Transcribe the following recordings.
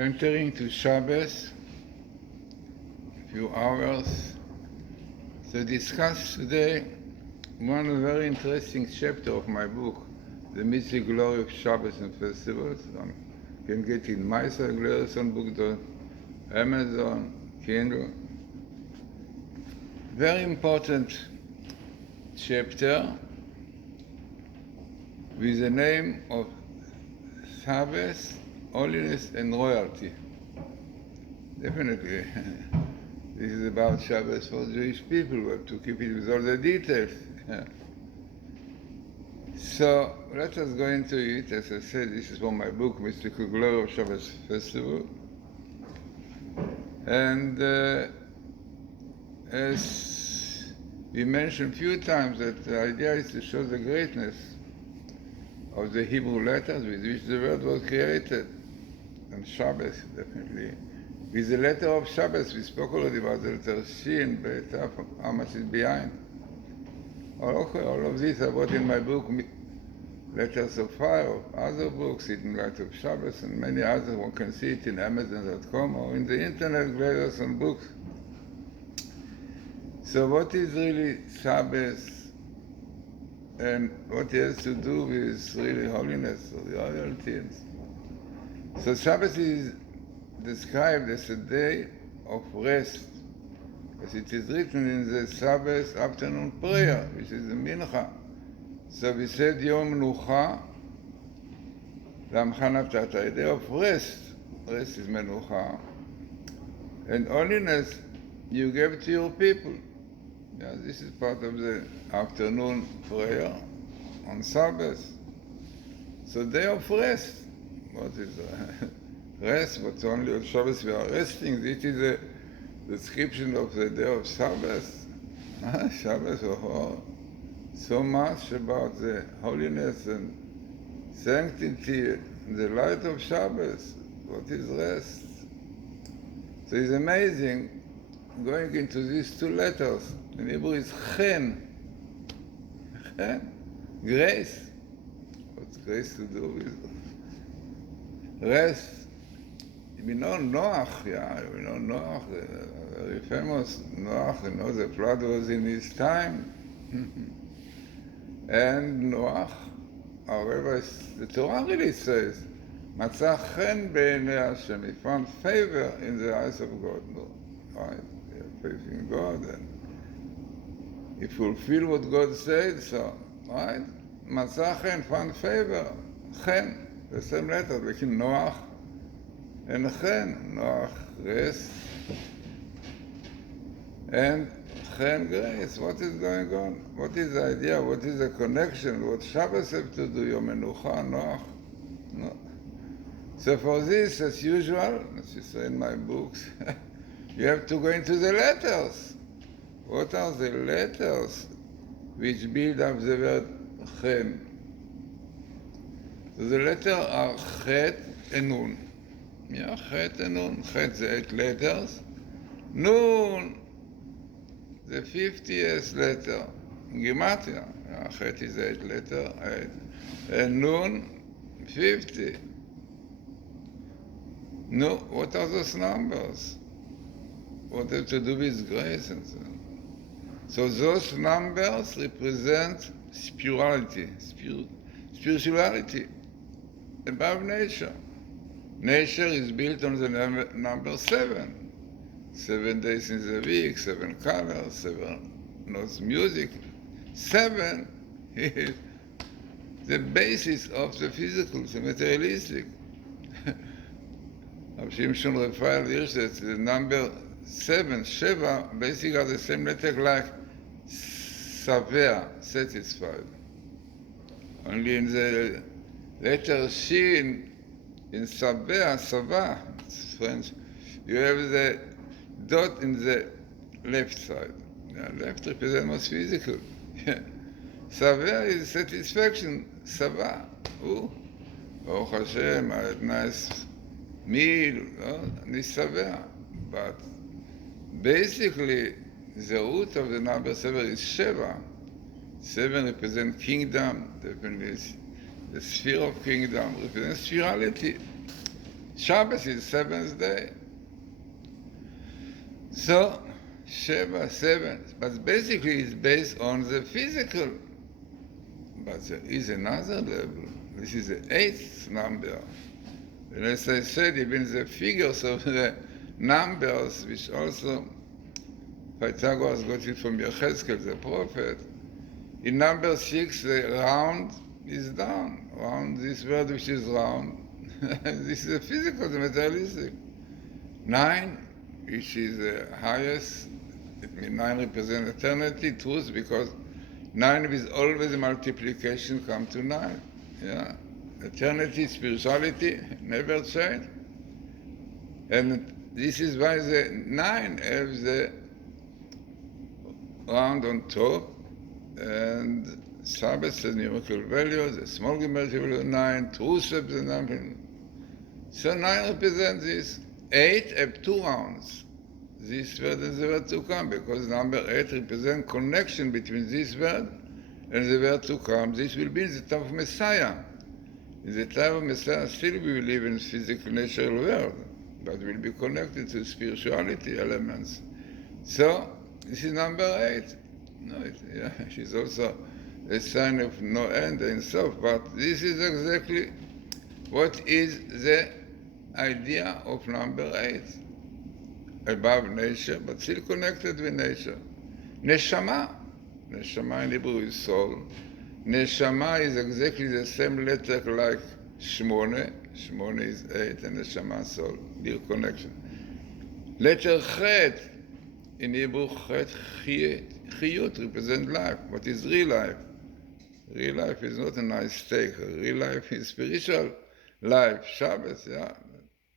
entering to Sabbath, a few hours, to discuss today one very interesting chapter of my book, The Mythic Glory of Sabbath and Festivals. You can get it in Matityahu Glazerson book, Amazon, Kindle. Very important chapter with the name of Sabbath, Holiness and Royalty. Definitely, this is about Sabbath for Jewish people. We have to keep it with all the details. So let us go into it. As I said, this is from my book, Matityahu Glazerson of Sabbath Festival. And as we mentioned a few times, that the idea is to show the greatness of the Hebrew letters with which the world was created. And Sabbath, definitely. With the letter of Sabbath, we spoke already about the letter Shin, Bet, how much is behind. All of this I wrote in my book, Letters of Fire, of other books, in Light of Sabbath, and many others. One can see it in Amazon.com or in the internet, Glazerson books. So what is really Sabbath and what it has to do with really holiness or royalty? So Sabbath is described as a day of rest, as it is written in the Sabbath afternoon prayer, which is the Mincha. So we said Yom Menucha, Lamcha Natata, a day of rest. Rest is Menucha. And holiness you gave to your people. Yeah, this is part of the afternoon prayer on Sabbath. So day of rest. What is rest? But only on Sabbath we are resting. This is a description of the day of Sabbath. Sabbath, so much about the holiness and sanctity and the light of Sabbath. What is rest? So it's amazing going into these two letters. In Hebrew is chen. Chen. Grace. What's grace to do with rest? We know Noach, we know Noach, very famous Noach, you know the flood was in his time. And Noach, however, the Torah really says, Matzah chen b'einei Hashem, he found favor in the eyes of God. No, right? He had faith in God, and he fulfilled what God said, so, right? Matzah chen, found favor. Chen, the same letter between Noach and chen, Noach, rest, and chen, grace. What is going on? What is the idea? What is the connection? What Shabbos have to do? Yom Menucha, Noach? No. So for this, as usual, as you say in my books, you have to go into the letters. What are the letters which build up the word chen? So the letters are chet and nun. Yeah, chet and nun. Chet the 8 letters. Nun, the 50th letter. Gematria. Yeah, chet is 8 letter, 8. And nun, 50. No, what are those numbers? What have to do with grace and so on? So those numbers represent spirituality, spirituality above nature. Nature is built on the number 7. 7 days in the week, 7 colors, 7 notes music. 7 is the basis of the physical, the materialistic. Shimshon Raphael Hirsch says the number 7, Sheva, basically are the same letter like Savea, satisfied. Only in the letter Shin, in Savea, Sava, it's French, you have the dot in the left side. The left represents most physical. Savea is satisfaction, Sava. Baruch Hashem, I had nice meal, nisavea. But basically, the root of the number 7 is Sheva. 7 represents kingdom, definitely the sphere of kingdom represents spirituality. Shabbos is seventh day. So, Sheva, seven. But basically it's based on the physical. But there is another level. This is the eighth number. And as I said, even the figures of the numbers, which also Pythagoras got it from Yechezkel, the prophet, in number 6, the round is down. Round, this word which is round. This is the physical, the materialistic. 9, which is the highest, it means 9 represents eternity, truth, because 9 is always a multiplication come to 9. Yeah. Eternity, spirituality, never change. And this is why the 9 has the round on top, and Sabbath has numerical value, the small numerical value 9, truth has the number. So 9 represents this. 8 have 2 rounds. This word and the word to come, because number 8 represents connection between this word and the word to come. This will be in the time of Messiah. In the time of Messiah, still we will live in physical natural world, but we'll be connected to spirituality elements. So, this is number 8. No, it is also a sign of no end and so, but this is exactly what is the idea of number 8. Above nature, but still connected with nature. Neshama. Neshama in Hebrew is soul. Neshama is exactly the same letter like Shmone. Shmone is 8 and Neshama soul. Dear connection. Letter Chet. In Hebrew, Chet, Chiyut represents life. What is real life? Real life is not a nice steak. Real life is spiritual life. Shabbos, yeah.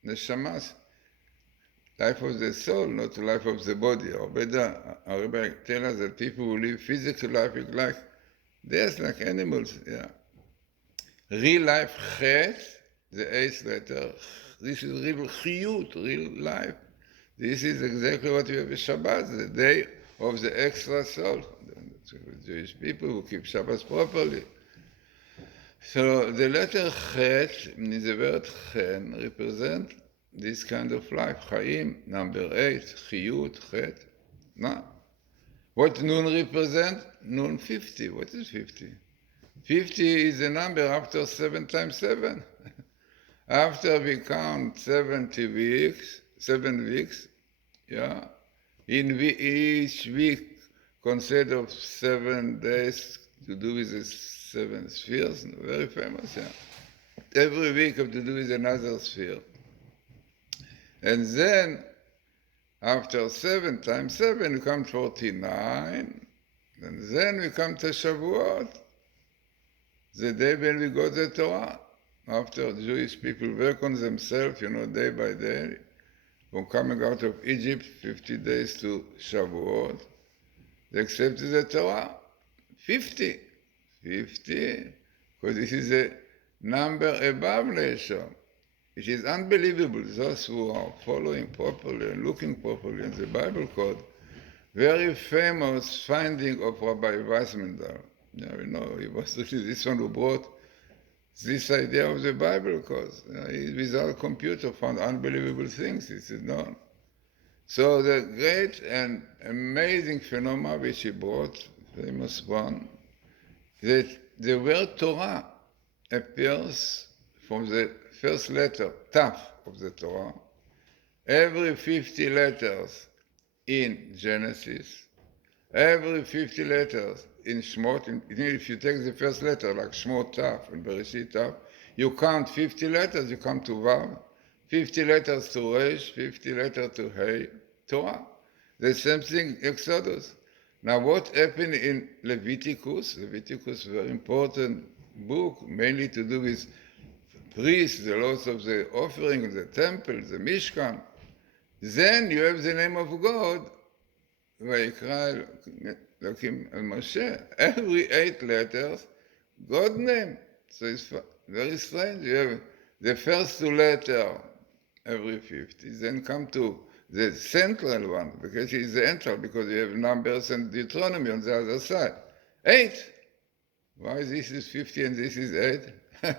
Neshama, life of the soul, not life of the body. Or better, our Rabbi tell us that people who live physical life is like death, like animals. Yeah. Real life, Chet, the 8th letter. This is real Chiyut, real life. This is exactly what we have in Shabbat, the day of the extra soul. The Jewish people who keep Shabbat properly. So the letter Chet, in the word Chen, represent this kind of life. Chaim, number 8, Chiyut, Chet. No. What Nun represent? Nun 50. What is 50? 50 is a number after 7 times 7. After we count 7 weeks, yeah, in each week consists of 7 days to do with the 7 spheres, very famous, yeah. Every week have to do with another sphere. And then, after 7 times 7, we come to 49, and then we come to Shavuot, the day when we got the Torah. After Jewish people work on themselves, day by day, from coming out of Egypt, 50 days to Shavuot, they accepted the Torah. 50, because this is a number above nature. It is unbelievable. Those who are following properly and looking properly in the Bible code, very famous finding of Rabbi Weissmandal. He was really this one who brought this idea of the Bible code. He, without computer, found unbelievable things. He said, no. So the great and amazing phenomena which he brought, famous one, that the word Torah appears from the first letter, Taf, of the Torah, every 50 letters in Genesis, every 50 letters in Shmot. If you take the first letter, like Shmot Taf and Bereshit Taf, you count 50 letters, you come to Vav, 50 letters to Resh, 50 letters to Hey, Torah. The same thing, Exodus. Now, what happened in Leviticus? Leviticus is a very important book, mainly to do with priests, the laws of the offering, the temple, the Mishkan. Then you have the name of God, Vayikra Elohim and Moshe. Every 8 letters, God name. So it's very strange. You have the first 2 letters every 50, then come to the central one, because it is the central, because you have Numbers and Deuteronomy on the other side. 8. Why this is 50 and this is 8?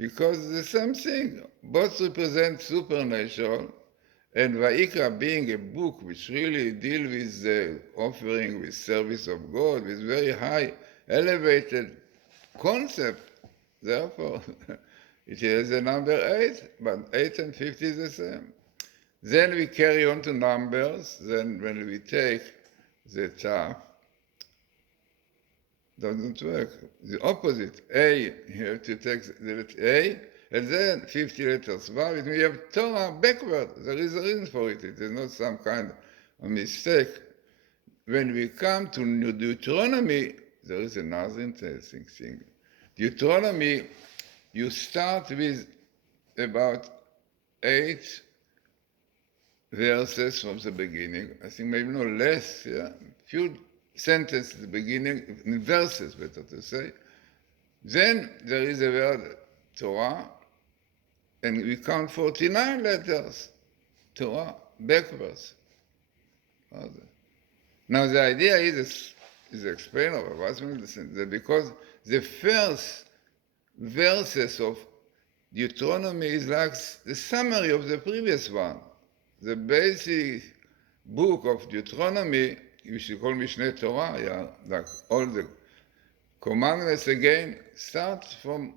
because it's the same thing. Both represent supernatural, and Vayikra being a book which really deals with the offering, with service of God, with very high, elevated concept. Therefore, it has a number 8, but 8 and 50 is the same. Then we carry on to numbers. Then when we take the Tav, doesn't work. The opposite, A, you have to take the letter A, and then 50 letters Vav. It means you have Torah backward. There is a reason for it. It is not some kind of mistake. When we come to Deuteronomy, there is another interesting thing. Deuteronomy, you start with about 8 verses from the beginning. I think maybe no less, yeah. Few sentences at the beginning, in verses, better to say. Then there is a word Torah, and we count 49 letters. Torah, backwards. Now the idea is explained over what's that because the first verses of Deuteronomy is like the summary of the previous one. The basic book of Deuteronomy, which you call Mishneh Torah, yeah, like all the commandments again, start from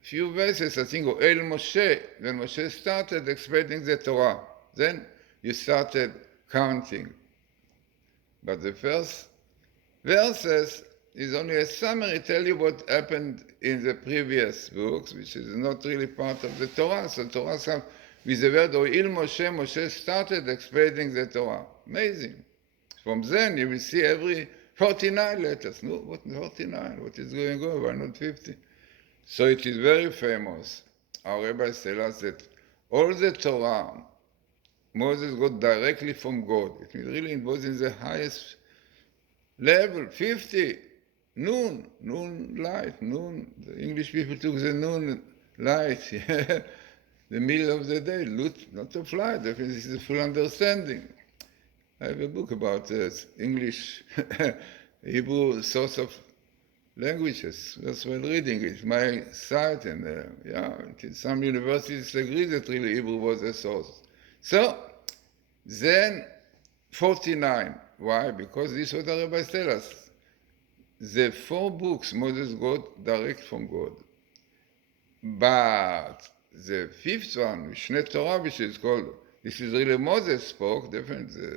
few verses, I think, of El Moshe, when Moshe started explaining the Torah. Then you started counting. But the first verses is only a summary, tell you what happened in the previous books, which is not really part of the Torah. So Torah comes with the word Il Moshe, Moshe started explaining the Torah. Amazing. From then you will see every 49 letters. No, what 49? What is going on? Why not 50? So it is very famous. Our rabbis tell us that all the Torah, Moses got directly from God. It really was in the highest level, 50. Noon light, noon. The English people took the noon light, the middle of the day, not of light. This is a full understanding. I have a book about English, Hebrew source of languages. That's why reading it. My site, and some universities agree that really Hebrew was a source. So, then 49. Why? Because this is what the rabbis tell us. The 4 books Moses got direct from God. But the 5th one, Mishneh Torah, which is called, this is really Moses spoke, definitely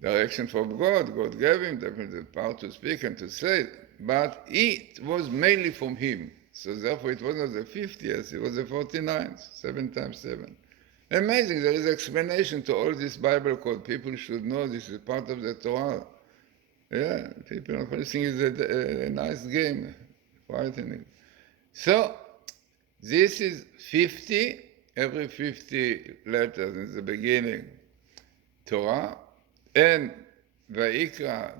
direction from God. God gave him definitely the power to speak and to say it. But it was mainly from him. So therefore it was not the 50th, it was the 49th, 7 times 7. Amazing, there is explanation to all this Bible code. People should know this is part of the Torah. Yeah, people are think it's a nice game, frightening. So, this is 50, every 50 letters in the beginning, Torah, and Vayikra,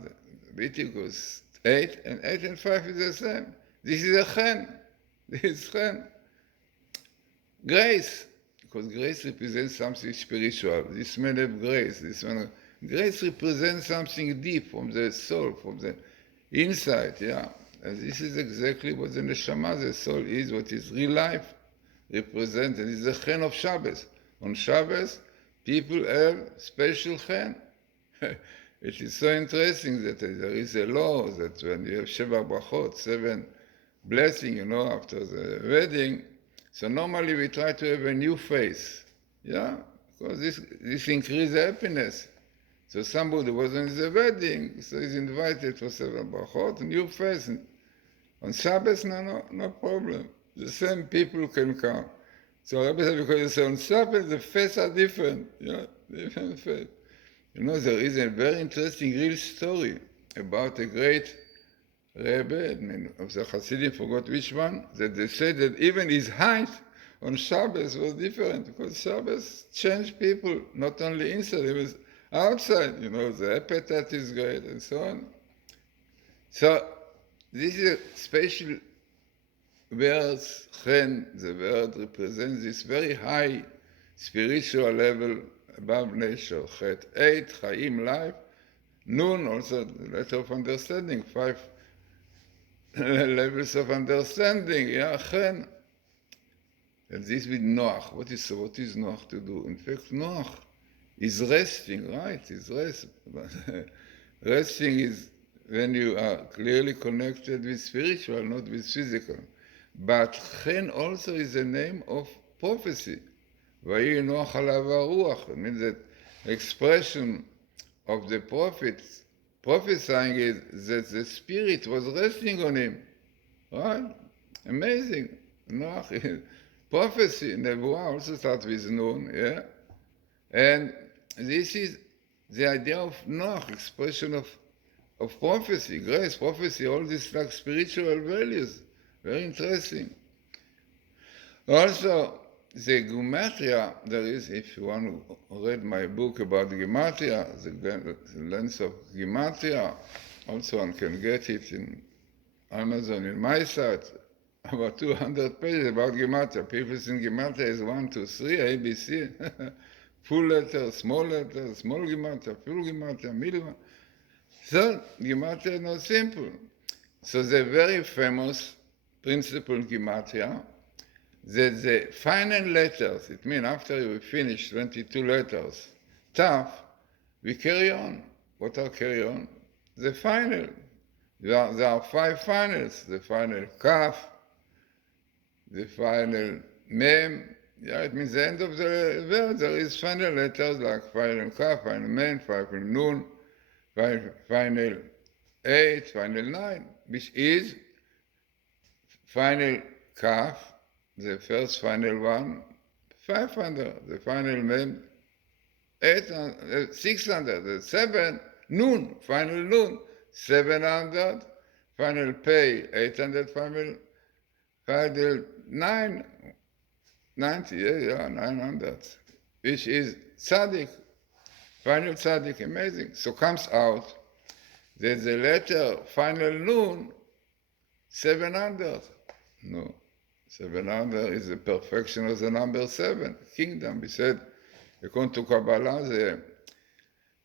Leviticus 8, and 8 and 5 is the same. This is a chen. This is chen. Grace, because grace represents something spiritual. This man of grace, grace represents something deep from the soul, from the inside, yeah. And this is exactly what the neshama, the soul, is, what is real life represents. And it's the chen of Shabbos. On Shabbos, people have special chen. It is so interesting that there is a law that when you have Sheva Brachot, 7 blessings, after the wedding, so normally we try to have a new face, yeah, because this increases happiness. So somebody was in the wedding, so he's invited for 7 brachot, new face. On Sabbath, no problem. The same people can come. So Rabbi said, because you say on Sabbath, the faces are different, different face. There is a very interesting real story about a great Rebbe, of the Hasidim, forgot which one, that they said that even his height on Shabbos was different, because Shabbos changed people, not only inside, it was outside, the appetite is great, and so on. So, this is a special word, chen, the word represents this very high spiritual level above nature. Chet, 8, chaim, life. Nun, also the letter of understanding, 5 levels of understanding, chen. And this with Noach. What is Noach to do? In fact, Noach is resting, right? He's rest. Resting is when you are clearly connected with spiritual, not with physical. But Chen also is a name of prophecy. Vayi Noach alav haruach. It means that expression of the prophets prophesying is that the spirit was resting on him. Right? Amazing. Noach, prophecy, Nebuah also starts with Nun, yeah? And this is the idea of Noach, expression of prophecy, grace, prophecy, all these like spiritual values. Very interesting. Also, the gematria, there is, if you want to read my book about gematria, the lens of gematria, also one can get it in Amazon, in my site, about 200 pages about gematria. People think gematria is 1, 2, 3, A, B, C, full letter, small gematria, full gematria, middle one. So, gematria is not simple. So the very famous principle in gematria, that the final letters, it means after you finish 22 letters, tough, we carry on. What are carry on? The final. There are 5 finals. The final kaf, the final mem. Yeah, it means the end of the word. There is final letters like final kaf, final mem, final nun, final 8, final 9, which is final kaf, the first final one, 500, the final mem, 800, 600, the 7, nun, final nun, 700, final pay, 800, final 9, 90, yeah, 900, which is tzaddik, final tzaddik, amazing. So comes out that the letter final nun, 700. No, 700 is the perfection of the number 7, kingdom. We said, according to Kabbalah, the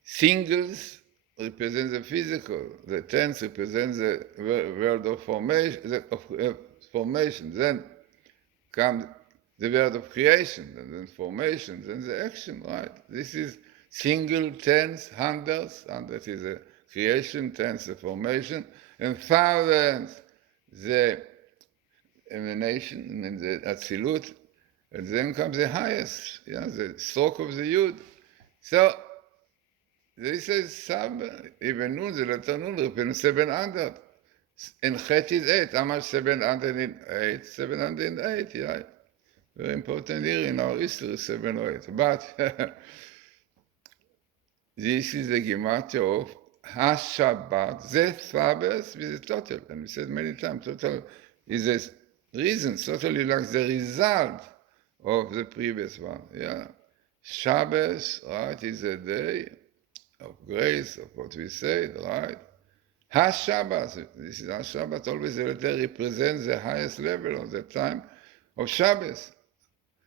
singles represent the physical, the tens represent the world of formation, then comes the word of creation, and then formation, then the action, right? This is single, tens, hundreds, hundred is the creation, tens the formation, and thousands the emanation, and the Atzilut, and then comes the highest, yeah, the stroke of the Yud. So, this is Sabbath, even Nun, the letter Nun represents 700. And Chet is 8. How much 708? 708, yeah. Very important here in our history, 708. But this is the gematria of HaShabbat, the Sabbath with the total. And we said many times, total is a reason, totally like the result of the previous one. Yeah. Shabbos, right, is a day of grace, of what we said, right? HaShabbat, this is HaShabbat, always the letter represents the highest level of the time of Shabbos.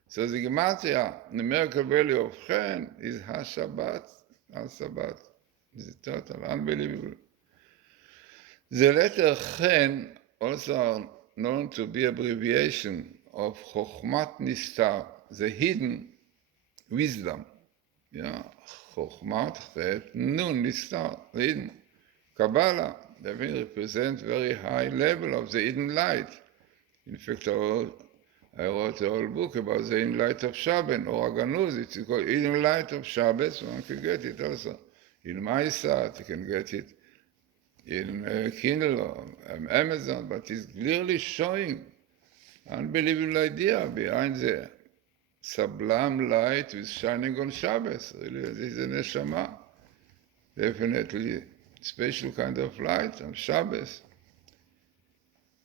So the gematria, numerical value of Chen is HaShabbat, HaShabbat. It's total, unbelievable. The letter Chen also are known to be abbreviation of Chokhmat Nistar, the hidden wisdom. Yeah, Chokhmat, Chet, Nun, Nistar, hidden. Kabbalah, they will represent very high level of the hidden light. In fact, I wrote a whole book about the hidden light of Shabbos, or Aganuz, it's called hidden light of Shabbos, one can get it also. In my site, you can get it in Kindle or Amazon, but it's clearly showing unbelievable idea behind the sublime light with shining on Shabbos. Really, this is a neshama. Definitely special kind of light on Shabbos.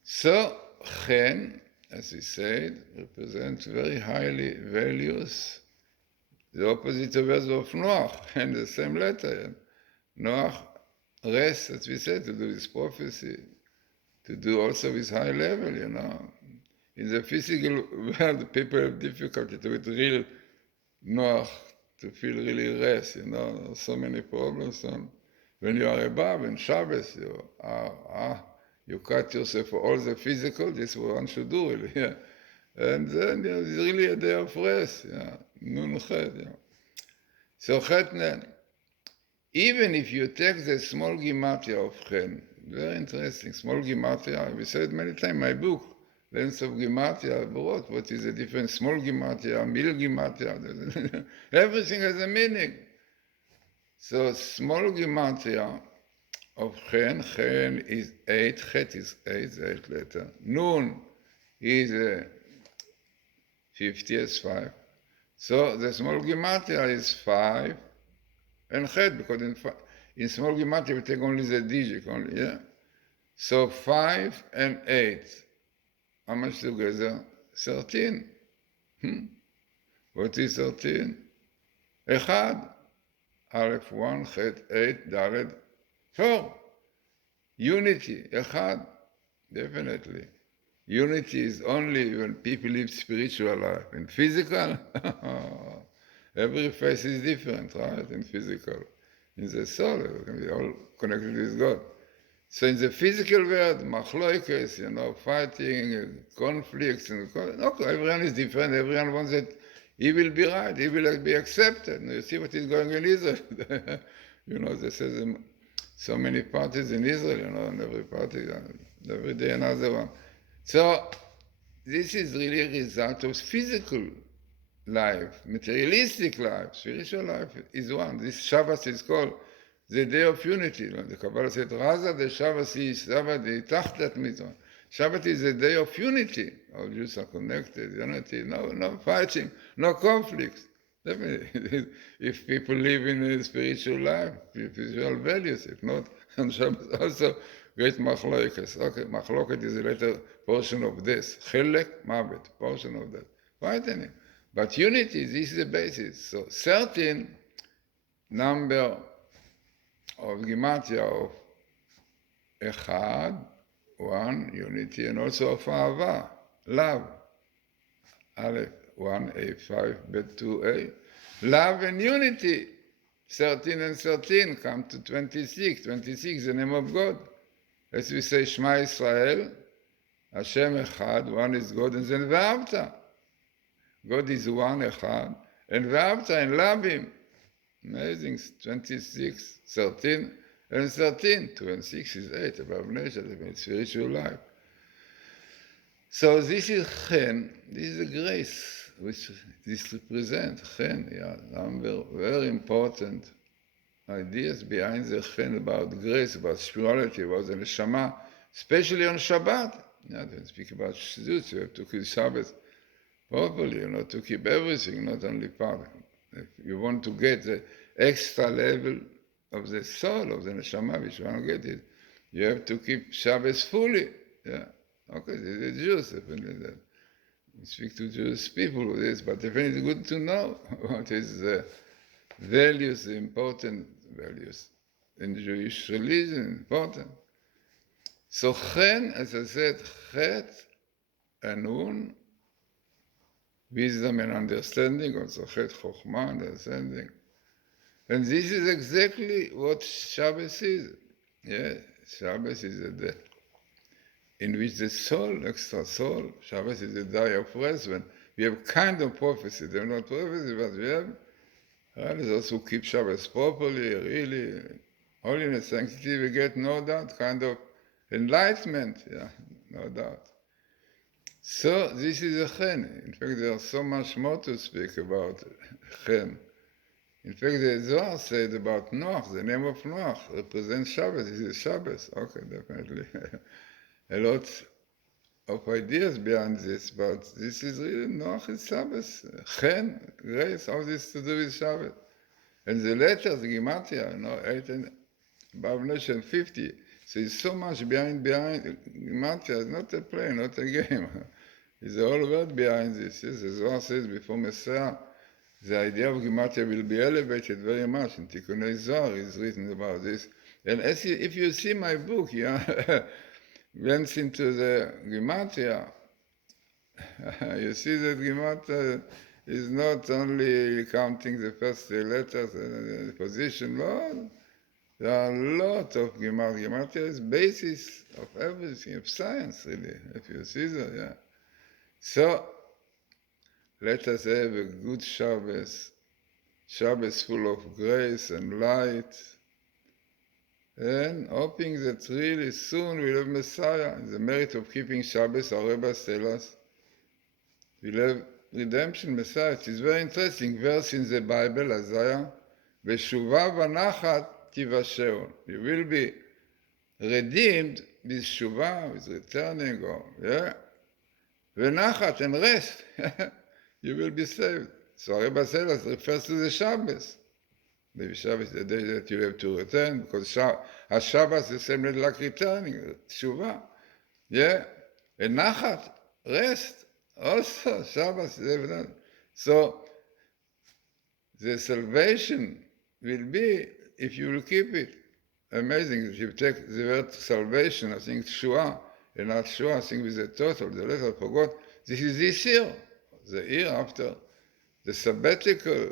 So, Chen, as we said, represents very highly values, the opposite of Noach, and the same letter. Noach rests, as we said, to do his prophecy, to do also his high level, you know. In the physical world, people have difficulty to real Noach, to feel really rest, you know, so many problems. And when you are above in Shabbos, you cut yourself for all the physical, this is what one should do, really. Yeah. And then it's really a day of rest. Nun Chet. So Chetnen, even if you take the small gematria of Chen, very interesting, small gematria, we said many times in my book, Lens of Gematria, I wrote what is the difference, small gematria, middle gematria, everything has a meaning. So small gematria of Chen is 8, Chet is 8, the 8th letter. Nun is 50 as 5. So the small gematria is 5 and Chet, because in small gematria we take only the digit, So 5 and 8, how much together? 13. What is 13? Echad. Aleph 1, Chet 8, Dalet 4. Unity, Echad, definitely. Unity is only when people live spiritual life. In physical, every face is different, right? In physical. In the soul, it can be all connected with God. So in the physical world, machloikes, fighting, conflicts, okay, everyone is different. Everyone wants that he will be right, he will be accepted. You see what is going on in Israel. They say so many parties in Israel, and every party, every day another one. So this is really a result of physical life, materialistic life. Spiritual life is one. This Sabbath is called the day of unity. The Kabbalah said, Raza the Shabbat is Sabbath, the Tachtat Mitzvah. Shabbat is a day of unity. All Jews are connected, unity, no fighting, no conflicts. Definitely, if people live in a spiritual life, spiritual values, if not, on Shabbat also great machlokas. Okay, machloket is a later portion of this. Chelek, mavet, portion of that. Fighting. But unity, this is the basis. So 13 number of gematria of Echad, 1, unity, and also of Ahava, love. Aleph 1, A5, Bet 2A. Love and unity. 13 and 13 come to 26. 26, the name of God. As we say, Shema Israel, Hashem Echad, one is God, and then V'avta. God is one, Echad, and V'avta, and love Him. Amazing, 26, 13, and 13. 2 and 6 is 8, above nature, it's spiritual life. So this is Chen, this is the grace, which this represents, Chen, number very important ideas behind the Chen about grace, about spirituality, about the Neshama, especially on Shabbat. When speak about Shizut, you have to keep Sabbath properly, to keep everything, not only part. If you want to get the extra level of the soul, of the Neshama, which you want to get it, you have to keep Shabbos fully. Okay, the Jews, definitely. We speak to Jewish people with this, but definitely it's good to know what is the values, the important values in the Jewish religion, important. So Chen, as I said, Chet and Nun, wisdom and understanding, also Chet Chokhmah, understanding. And this is exactly what Shabbos is. Shabbos is a day in which the soul, extra soul, Shabbos is a day of rest, when we have kind of prophecy. They're not prophecy, but we have those who keep Shabbos properly, really, holiness, sanctity, we get no doubt, kind of enlightenment, no doubt. So this is a Chen. In fact, there's so much more to speak about Chen. In fact, the Zohar said about Noach, the name of Noach represents Shabbos. This is Shabbos. Okay, definitely. A lot of ideas behind this, but this is really Noach is Shabbos. Chen, grace, how this to do with Shabbos. And the letters, the Gematria, 8 and above nation 50. So there's so much behind Gematria. It's not a play, not a game. There's a whole word behind this. Yes, the Zohar says before Messiah, the idea of Gematria will be elevated very much. In Tikkunei Zohar is written about this. And if you see my book, glance into the Gematria, you see that Gematria is not only counting the first 3 letters and the position, no. There are a lot of Gematria. Gematria is basis of everything, of science, really, if you see that, So let us have a good Shabbos, Shabbos full of grace and light, and hoping that really soon we'll have Messiah. The merit of keeping Shabbos, our rabbis tell us, we'll have redemption, Messiah. It is very interesting verse in the Bible, Isaiah, Veshuva v'nachat tivasheru. You will be redeemed with Shuvah, with returning, or, v'nachat, and rest. You will be saved. So Rebbe Selas refers to the Shabbos. Maybe Shabbos is the day that you have to return, because Shabbos is the same like returning, Shuvah. And Nachat, rest. Also, Shabbos is evident. So, the salvation will be if you will keep it. Amazing. If you take the word salvation, I think Shua, and not Shua, I think with the total, the letter I forgot. This is this year, the year after the sabbatical,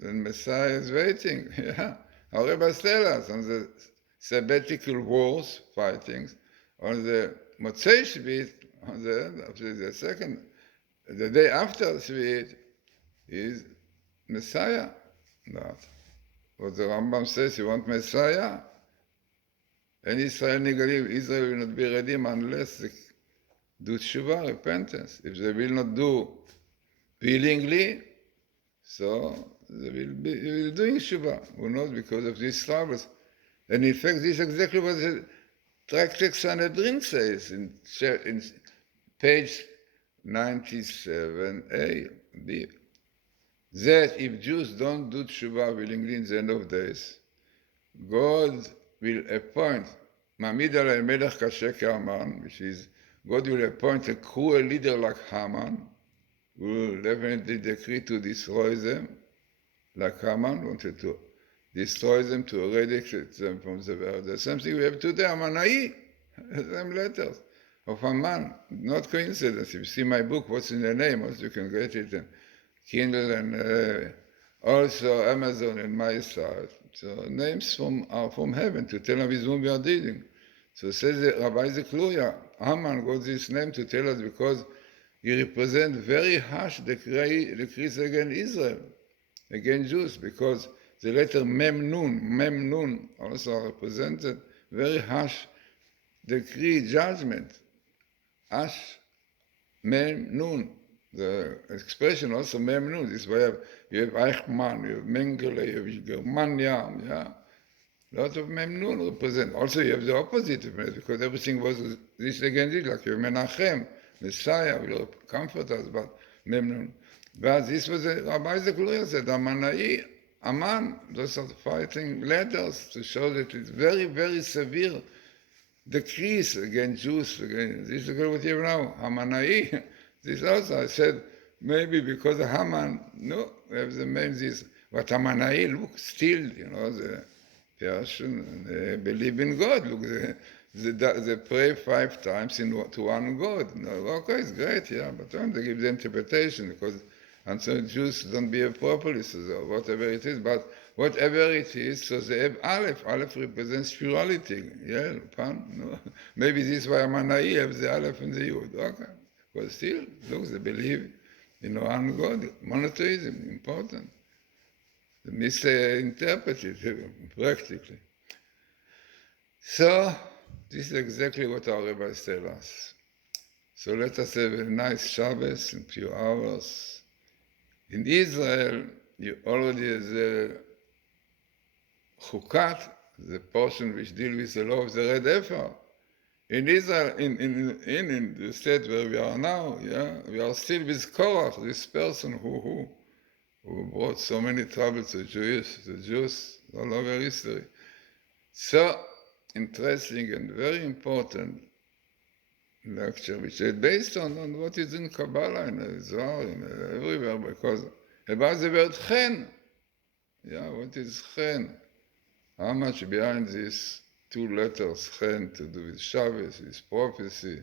and Messiah is waiting. Our rabbis tell us on the sabbatical wars, fightings, on the Motzei Shvit, on the second, the day after Shvit, is Messiah. Not what the Rambam says, you want Messiah? And Israel will not be redeemed unless they do tshuva, repentance. If they will not do willingly, so they will be doing tshuva. Who knows, because of these troubles. And in fact, this is exactly what the Tractate Sanhedrin says in page 97a, b. That if Jews don't do tshuva willingly in the end of days, God will appoint Mamid alei melech kasher ke'Haman, which is God will appoint a cruel leader like Haman, who will definitely decree to destroy them, like Haman wanted to destroy them, to eradicate them from the world. The same thing we have today, Hamanai, the same letters of Haman. Not coincidence. If you see my book, What's in the Name, also you can get it in Kindle and also Amazon and my site. So names are from heaven to tell us with whom we are dealing. So says the Rabbi Zekluria, Haman got this name to tell us because he represents very harsh decrees against Israel, against Jews, because the letter Mem Nun also represented very harsh decree, judgment. Ash, Mem Nun. The expression also Mem Nun. This way you have Eichmann, you have Mengele, you have Germania, A lot of Mem Nun represent. Also you have the opposite of it, because everything was this against it, like you have Menachem, Messiah will comfort us, but Mem Nun. But this was Rabbi Zekluria said, Amanai, Aman, those are fighting letters to show that it's very, very severe decrees against Jews. This is what you have now, Hamanai. This also, I said, maybe because of Haman, no, we have the name this. But Hamanai, look, still, the Persian, they believe in God. Look, they pray 5 times to one God. No, okay, it's great, but then they give the interpretation, because and so Jews don't behave properly, so whatever it is, but whatever it is, so they have Aleph. Aleph represents plurality. No. Maybe this is why Hamanai have the Aleph and the Yud. Okay. But still, look, they believe in one God. Monotheism, important. They misinterpret it practically. So, this is exactly what our rabbis tell us. So let us have a nice Shabbos in a few hours. In Israel, you already have the Chukat, the portion which deals with the law of the red heifer. In Israel, in the state where we are now, we are still with Korach, this person who brought so many troubles to the Jews all over history. So interesting and very important lecture, which is based on what is in Kabbalah, in Zohar, everywhere, because about the word chen. What is chen? How much behind these 2 letters, chen, to do with Shabbos, with prophecy,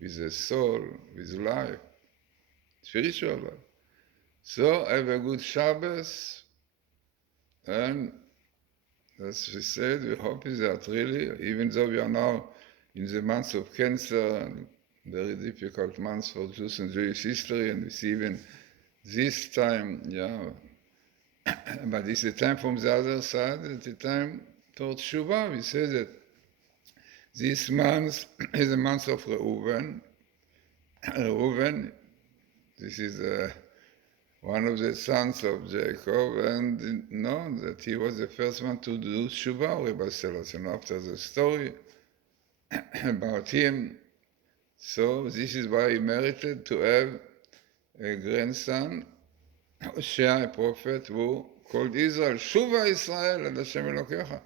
with the soul, with life, spiritual life. So have a good Shabbos, and as we said, we hope that really, even though we are now in the months of Cancer, and very difficult months for Jews and Jewish history, and we see even this time, but it's the time from the other side, it's the time towards Shuvah. We say that this month is the month of Reuven. Reuven, this is one of the sons of Jacob, and know that he was the first one to do Shuvah, Rebbe Selos, after the story about him. So this is why he merited to have a grandson, Hosea, a prophet, who called Israel, Shuva Israel, ad Hashem Elokecha.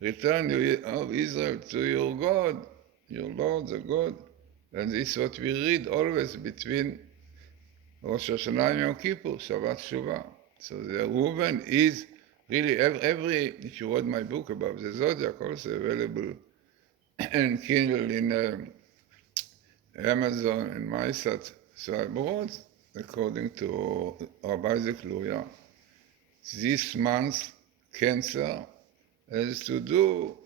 Return, O Israel, to your God, your Lord, the God. And this is what we read always between Rosh Hashanah and Yom Kippur, Shabbat Shuvah. So the Reuven is really if you read my book about the Zodiac, also available and Kindle in Amazon and MySat. So I brought, according to Rabbi Zekluya, this month, Cancer, has to do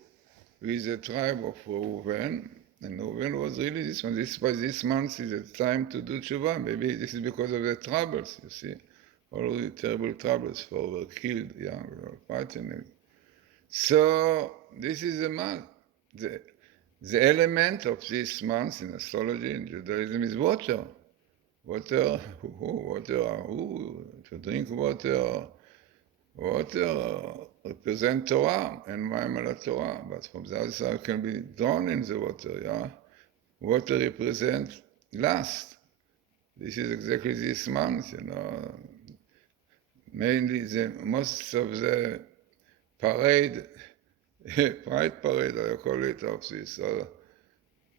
with the tribe of Reuven, and Reuven was really this one. This by this month is the time to do tshuva. Maybe this is because of the troubles, you see, all the terrible troubles for were killed, were fighting. So this is the month. The element of this month in astrology and Judaism is water. Water, to drink water. Water represents Torah and Ma'amala Torah, but from the other side can be drawn in the water, Water represents lust. This is exactly this month, Mainly most of the parade, pride parade, I call it, of this,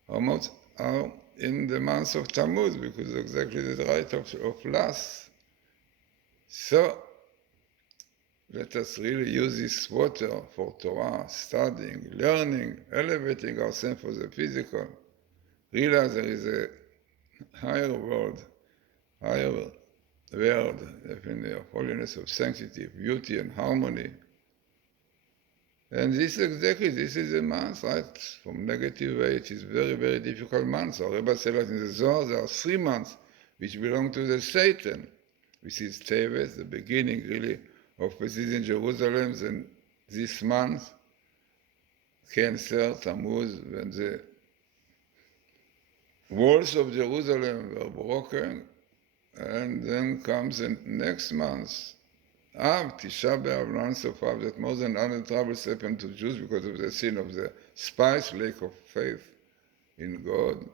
almost are in the month of Tammuz, because exactly the right of lust. So, let us really use this water for Torah, studying, learning, elevating ourselves for the physical. Realize there is a higher world, definitely, of holiness, of sanctity, of beauty and harmony. And this is a month, right? From negative way, it is very, very difficult month. Our Rebbe said in the Zohar, there are 3 months which belong to the Satan, which is Teves, the beginning, really, of peace in Jerusalem, and this month, Cancer, Tammuz, when the walls of Jerusalem were broken, and then comes the next month, Av, Tisha B'Av, month of Av, that more than 100 troubles happened to Jews because of the sin of the spies, lack of faith in God.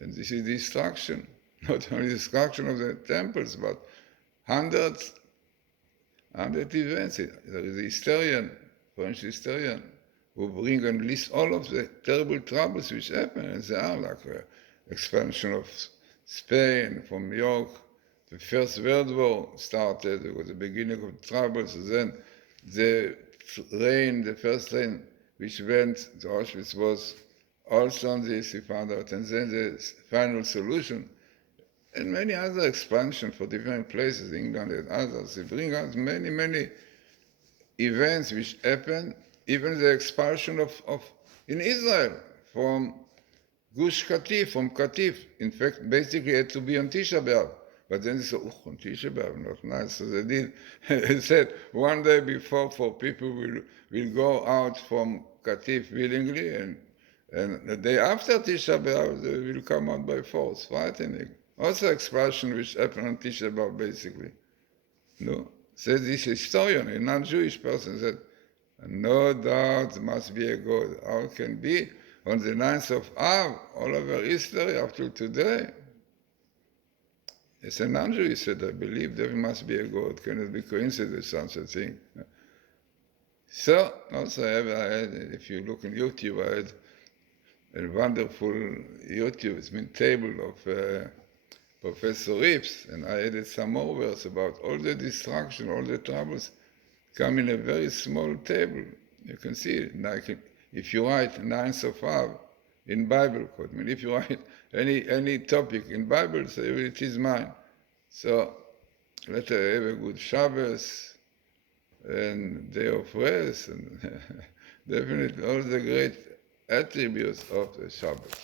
And this is destruction, not only destruction of the temples, but hundreds events. There is a historian, French historian, who bring and list all of the terrible troubles which happen, and they are like expansion of Spain from York. The First World War started, it was the beginning of troubles, then the first train which went to Auschwitz was also on this, we found out, and then the final solution, and many other expansion for different places, England and others. They bring out many, many events which happen, even the expulsion of in Israel from Gush Katif, from Katif. In fact, basically it had to be on Tisha B'Av. But then they said, on Tisha B'Av, not nice. So they did. They said one day before, for people will go out from Katif willingly, and the day after Tisha B'Av, they will come out by force, frightening. Also expulsion which happened on Tisha B'Av, basically. No? Says this historian, a non-Jewish person, said, no doubt there must be a God. How it can be? On the 9th of Av, all over history, up to today. It's a non-Jew, he said, I believe there must be a God. Cannot be coincidence, such a thing. So, also I had, if you look on YouTube, I had a wonderful YouTube, it's been table of Professor Rips, and I added some more words about all the destruction, all the troubles come in a very small table. You can see it, like if you write 9th of Av in Bible code, I mean, if you write any topic in Bible, say it is mine. So let us have a good Shabbos and day of rest, and definitely all the great attributes of the Shabbat.